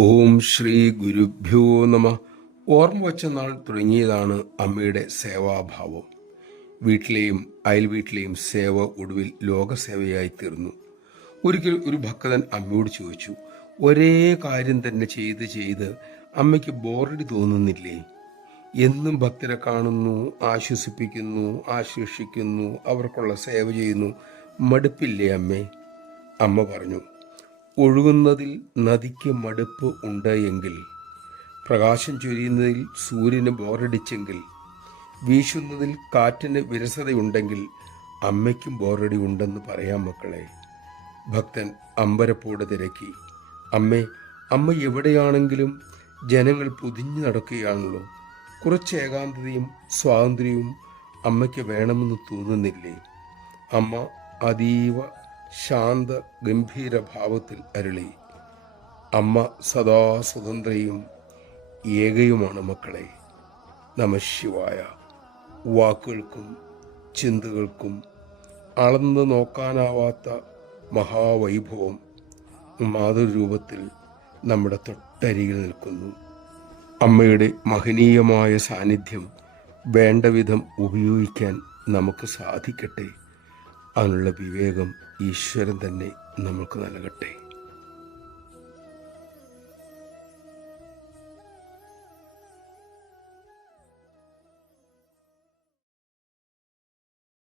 ഓം ശ്രീ ഗുരുഭ്യോ നമ. ഓർമ്മ വച്ച നാൾ തുടങ്ങിയതാണ് അമ്മയുടെ സേവാഭാവം. വീട്ടിലെയും അയൽ വീട്ടിലെയും സേവ ഒടുവിൽ ലോകസേവയായി തീർന്നു. ഒരിക്കൽ ഒരു ഭക്തൻ അമ്മയോട് ചോദിച്ചു, ഒരേ കാര്യം തന്നെ ചെയ്ത് ചെയ്ത് അമ്മയ്ക്ക് ബോറടി തോന്നുന്നില്ലേ? എന്നും ഭക്തരെ കാണുന്നു, ആശ്വസിപ്പിക്കുന്നു, ആശ്ലേഷിക്കുന്നു, അവർക്കുള്ള സേവ ചെയ്യുന്നു, മടുപ്പില്ലേ അമ്മേ? അമ്മ പറഞ്ഞു, ഒഴുകുന്നതിൽ നദിക്ക് മടുപ്പ് ഉണ്ട് എങ്കിൽ, പ്രകാശം ചൊരിയുന്നതിൽ സൂര്യന് ബോറടിച്ചെങ്കിൽ, വീശുന്നതിൽ കാറ്റിന് വിരസതയുണ്ടെങ്കിൽ അമ്മയ്ക്കും ബോറടി ഉണ്ടെന്ന് പറയാം മക്കളെ. ഭക്തൻ അമ്പരപ്പോടെ തിരക്കി, അമ്മ എവിടെയാണെങ്കിലും ജനങ്ങൾ പൊതിഞ്ഞു നടക്കുകയാണല്ലോ. കുറച്ച് ഏകാന്തതയും സ്വാതന്ത്ര്യവും അമ്മയ്ക്ക് വേണമെന്ന് തോന്നുന്നില്ലേ? അമ്മ അതീവ ശാന്ത ഗംഭീര ഭാവത്തിൽ അരുളി, അമ്മ സദാ സ്വതന്ത്രയും ഏകയുമാണ് മക്കളെ. നമഃശിവായ. വാക്കുകൾക്കും ചിന്തകൾക്കും അളന്ന് നോക്കാനാവാത്ത മഹാവൈഭവം മാതൃരൂപത്തിൽ നമ്മുടെ തൊട്ടരികിൽ നിൽക്കുന്നു. അമ്മയുടെ മഹനീയമായ സാന്നിധ്യം വേണ്ട വിധം ഉപയോഗിക്കാൻ നമുക്ക് സാധിക്കട്ടെ. അതിനുള്ള വിവേകം ഈശ്വരൻ തന്നെ നമുക്ക് നൽകട്ടെ.